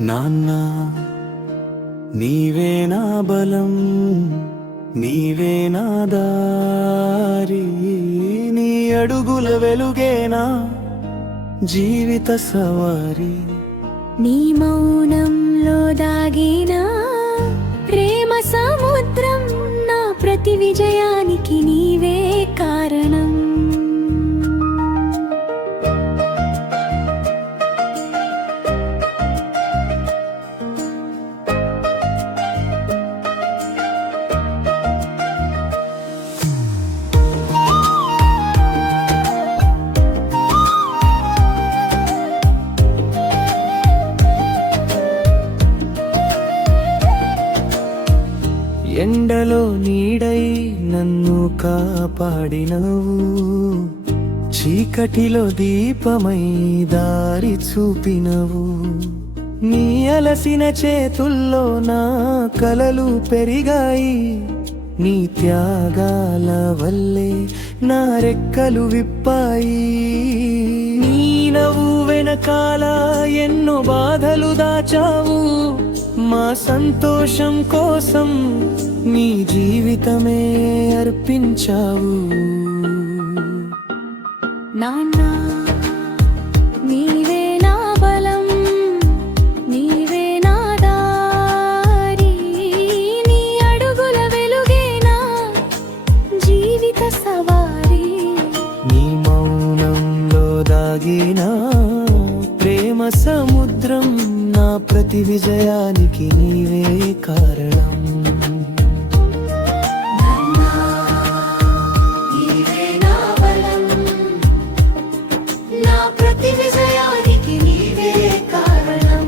నాన్న నీవే నా బలం, నీవే నా దారి, నీ అడుగుల వెలుగేనా జీవిత సవారి. నీ మౌనంలో దాగిన ప్రేమ సముద్రం, నా ప్రతి విజయానికి నీవే కారణం. ఎండలో నీడై నన్ను కాపాడినవు, చీకటిలో దీపమై దారి చూపినవు. నీ అలసిన చేతుల్లో నా కలలు పెరిగాయి, నీ త్యాగాల వల్లే నా రెక్కలు విప్పాయి. నీ నవ్వు వెనకాల ఎన్నో బాధలు దాచావు, మా సంతోషం కోసం నీ జీవితమే అర్పించావు. నాన్నా నీవే నా బలం, నీవే నా దారి, నీ అడుగుల వెలుగేనా జీవిత సవారి. నీ మౌనంలో దాగిన ప్రేమ సముద్రం, నా ప్రతి విజయానికి నీవే కారణం. నీవే నా బలం, నా ప్రతి విజయానికి నీవే కారణం.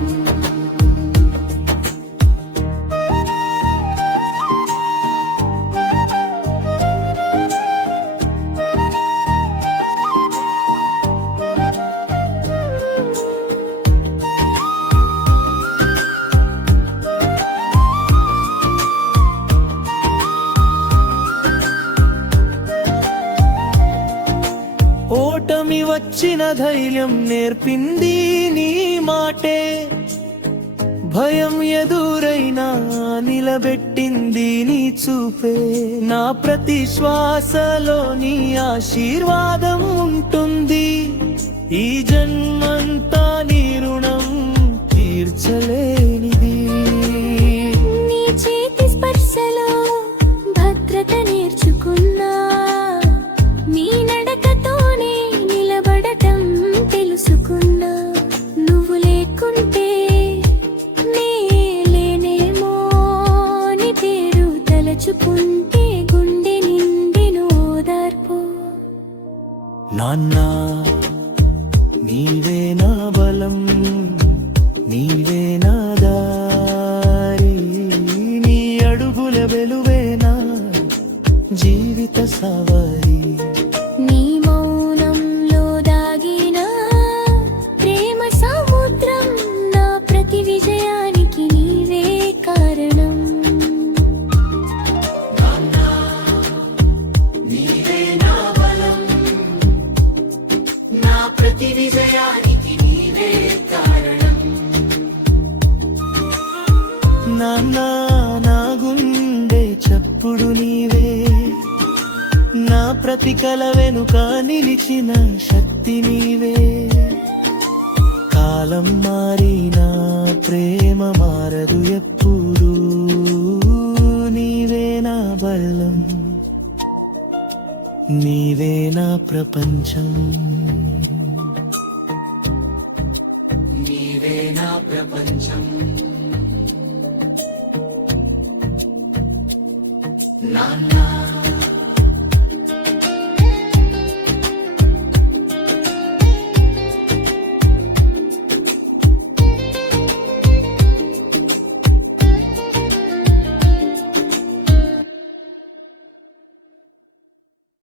ఓటమి వచ్చిన ధైర్యం నేర్పింది నీ మాటే, భయం ఎదురైనా నిలబెట్టింది నీ చూపే. నా ప్రతి శ్వాసలో నీ ఆశీర్వాదం ఉంటుంది, ఈ జన్మంతా నీ రుణం తీర్చలేనిది. నీ చేతి స్పర్శలో భద్రత నేర్చుకున్నా, నీ నడకతోనే నిలబడటం తెలుసుకున్నా. నువ్వు లేకుంటే నేనేమో, నీ పేరు తలచుకుంటే గుండె నిండెను ఓదార్పు. నాన్నా నీవే నా బలం, నీవే నా దారి, నీ అడుగుల వెలువేనా జీవిత సవారి. నీ మౌనంలో దాగిన ప్రేమ సముద్రం, నా ప్రతి విజయానికి నీవే కారణం. నీవే నా బలం, నా ప్రతి విజయానికి నీవే కారణం. నాన్నా నా గుండె చప్పుడు నీవే, నా ప్రతి కల వెనుక నిలిచిన శక్తి నీవే. కాలం మారినా ప్రేమ మారదు ఎప్పుడు, నీవే నా బలం, నీవే నా ప్రపంచం, నీవే నా ప్రపంచం.